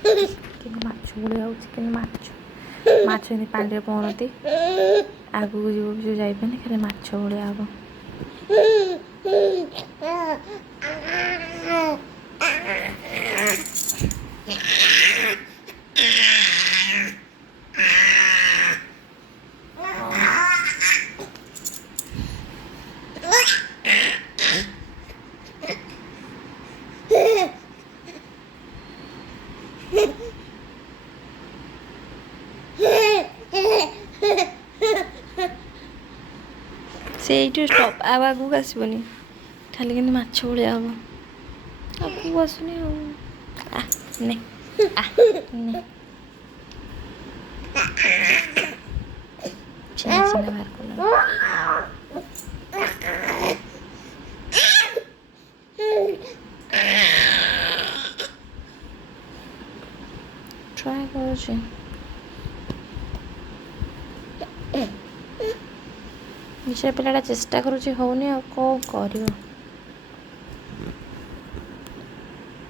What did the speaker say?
କିନ୍ତୁ ମାଛ ଭଳିଆ ହେଉଛି କିନ୍ତୁ ମାଛ ଏମିତି ପାଣିରେ ପହଁରନ୍ତି ଆଗକୁ ଯିବ ବି ଯାଇପାରୁନି ଖାଲି ମାଛ ଭଳିଆ ହବ। ସେଇଠୁ ଷ୍ଟପ୍ ଆଉ ଆଗକୁ ଆସିବନି ଖାଲି କିନ୍ତୁ ମାଛ ଭଳିଆ ହବ ଆଗକୁ ଆସୁନି ଆଉ ନେ ଛିନା ଛିନା ବାହାର କଲା ଟ୍ରାଏ କରୁଛି ନିଶା ପିଲାଟା ଚେଷ୍ଟା କରୁଛି ହଉନି ଆଉ କ'ଣ କରିବ।